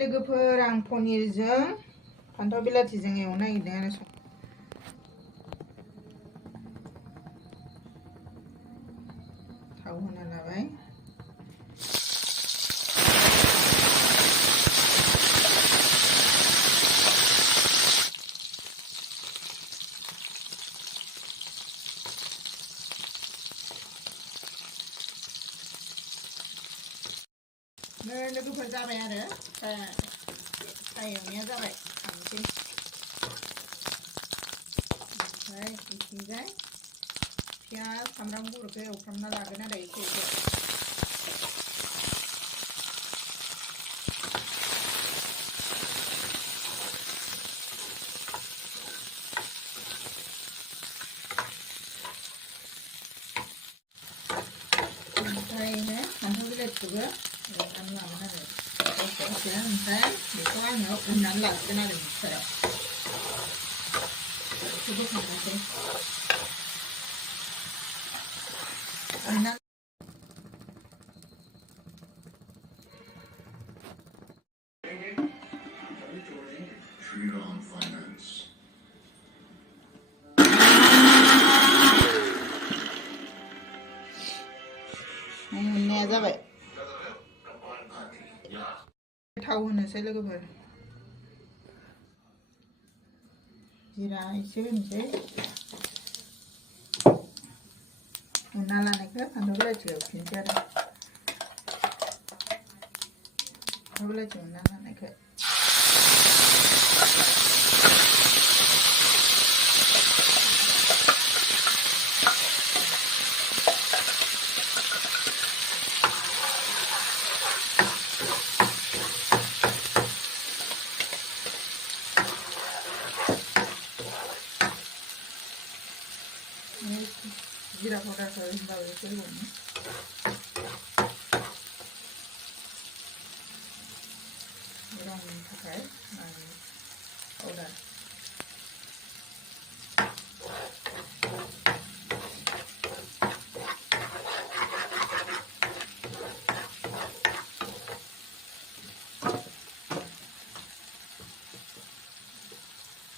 लोगोफोर आं पनिरजों फान्थाव बिलाथिजों एवनो नागिरदों आरो थाव होना लाबाय लोगोफोर जाबाय आरो फ्राय एवनाया जाबाय खांनोसै ओमफ्राय इथिंजाय पियाज सामब्राम गुफुरखौ एवफ्रामना लागोन आरो एसे ओमफ्रायनो फान्थाव बिलाथिखौबो एवनानै लागोन आरो दसे ओमफ्राय बेखौ आङो उननानै लागोन आरो मिक्साराव बेखौ बोखांनोसै उननाया जाबाय थाव होनोसै लोगोफोर जिरा एसे होनोसै उनना लानायखौ फान्थाव बिलाथिखौ एवफिनसै आरो फान्थाव बिलाथि उनना लानायखौ जिरा पाउडारखौ होनबाबो एसे होबावनो रंनि थाखाय पाउडार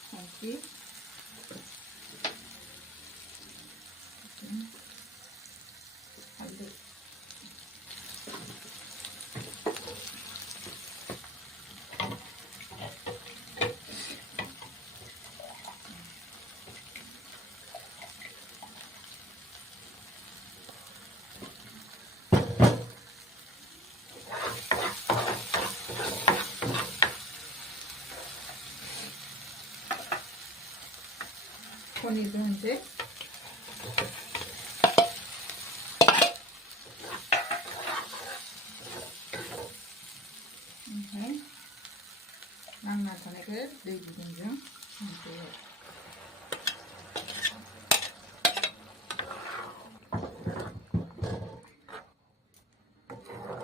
संख्रि हालदै पनिरखौ होनोसै ओमफ्राय नांना थानायखौ दै गुदुंजों होनोसै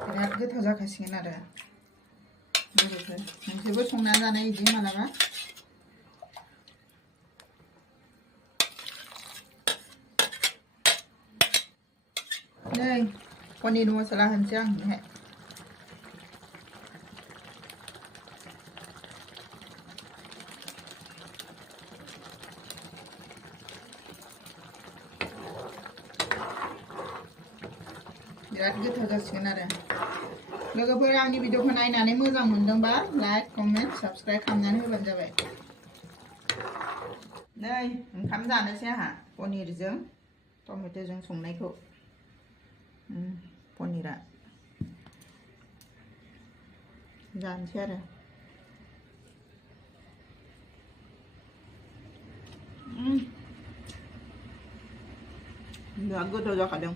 बिराद गोथाव जाखासिगोन आरो लोगोफोर नोंसोरबो संना जानाय बिदि मालाबा नै पनिर मसला होनोसै आं बेहाय बिराद गोथाव जासिगोन आरो लोगोफोर आंनि भिडिअखौ नायनानै मोजां मोनदोंबा लाइक कमेन्ट साबस्क्राइब खालामनानै होबानो जाबाय नै ओंखाम जानोसै आंहा पनिरजों टमेट'जों संनायखौ पनिरा जानोसै आरो बिराद गोथाव जाखादों